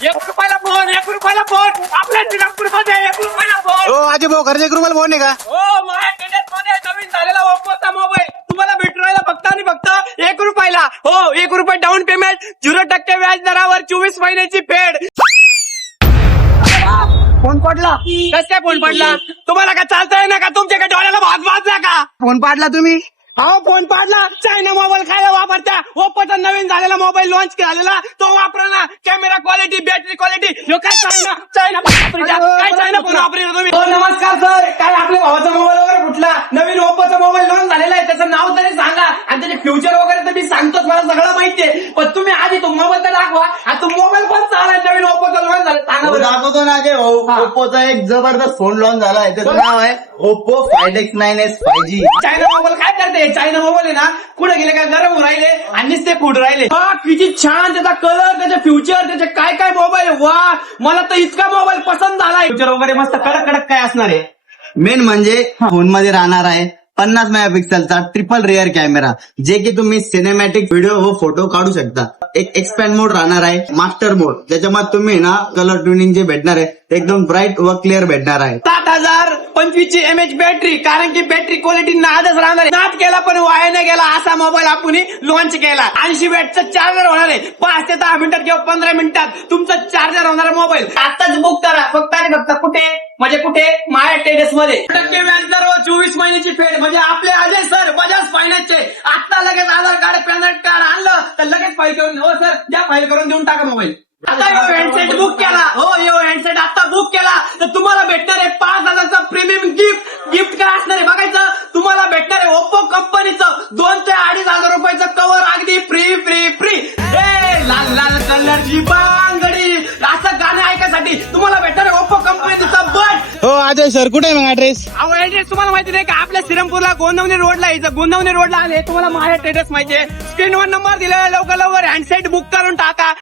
₹1 phone ₹1 आपल्या श्रीरामपूरमध्ये ₹1 phone. हो आजी भाऊ खर्च 1 रुपयाला फोन आहे का? हो माझ्या टेनिसमध्ये नवीन झालेला ओप्पोचा मोबाईल तुम्हाला भेटून राहिला फक्त आणि फक्त ₹1. हो ₹1 डाऊन पेमेंट 0% व्याज दरावर 24 महिन्याची फेड. फोन पडला कस काय फोन पडला तुम्हाला काय चालतंय ना का तुमच्या काय डोळ्याला भात वाजला का फोन पाडला तुम्ही? हो फोन पाडला चायना मोबाईल खायला वापरता ओप्पोचा नवीन झालेला मोबाईल लॉन्च केलेला तो वापरा ना कॅमेरा क्वालिटी बॅटरी क्वालिटी ह्यो काय चायना चायना काय चायना फोन वापरला तुम्ही. हो नमस्कार सर काय आपल्या भावाचा मोबाईल वगैरे कुठला नवीन ओप्पोचा मोबाईल लॉन्च झालेला आहे त्याचं नाव तरी सांगा आणि त्याचे फ्युचर वगैरे तर मी सांगतोच मला सगळं माहितीये पण तुम्ही आधी तो मोबाईल तर दाखवा आणि तो मोबाईल पण चांगला आहे नवीन ओप्पोचा लॉन्च झाला सांगा बरं. दाखवतो ना जे ओप्पोचा एक जबरदस्त फोन लॉन्च झाला आहे त्याचं नाव आहे Oppo 5X9s 5G. China mobile काय करते चायना मोबाईल आहे ना कुठे गेले काय गरम होऊन राहिले आणि ते फुट राहिले किती छान त्याचा कलर त्याचे फ्युचर त्याचे काय काय मोबाईल वा मला तर इतका मोबाईल पसंत झाला फ्युचर वगैरे मस्त कडक कडक काय असणार आहे. मेन म्हणजे फोन मध्ये राहणार आहे 50 मेगापिक्सेलचा ट्रिपल रिअर कॅमेरा जे की तुम्ही सिनेमॅटिक व्हिडिओ व फोटो काढू शकता. एक एक्सपॅन्ड मोड राहणार आहे मास्टर मोड ज्याच्यामध्ये तुम्ही ना कलर ट्युनिंग जे भेटणार आहे ते एकदम ब्राईट व क्लिअर भेटणार आहे. 7025 mAh बॅटरी कारण की बॅटरी क्वालिटी नादच राहणार आहे नाद केला पण वाया नाही गेला असा मोबाईल आपण लॉन्च केला. 80 वॅटचं चार्जर होणार आहे 5 ते 10 मिनिटात किंवा 15 मिनिटात तुमचं चार्जर होणार मोबाईल आताच बुक करा फक्त आणि फक्त कुठे म्हणजे कुठे माझ्या टेरेस मध्ये टक्के व्याजदर व 24 महिन्याची फेड म्हणजे आपले अजय सर बजाज फायनान्सचे आता लगेच आधार कार्ड पॅन कार्ड आणलं तर लगेच फाईल करून हो सर द्या फाईल करून देऊन टाका मोबाईल. आता हँडसेट बुक केला हो हँडसेट आता बुक केला तर तुम्हाला भेटणार आहे 5,000चा प्रीमियम गिफ्ट काय असणार आहे बघायचं तुम्हाला भेटणार आहे ओप्पो कंपनीचं 2 ते 2,500 रुपयाचं कव्हर अगदी फ्री फ्री फ्री. लाल लाल कलरची बांगडी असं गाणं ऐकायसाठी तुम्हाला भेटणार आहे ओप्पो कंपनीचा बट. हो अजय सर कुठे आहे मग ऍड्रेस? अहो ऍड्रेस तुम्हाला माहिती नाही का आपल्या श्रीरामपूरला गोंदवणे रोडला यायचं गोंदवणे रोडला आले तुम्हाला माझ्या टेरेस माहिती आहे स्क्रीनवर नंबर दिलेला लवकर हँडसेट बुक करून टाका.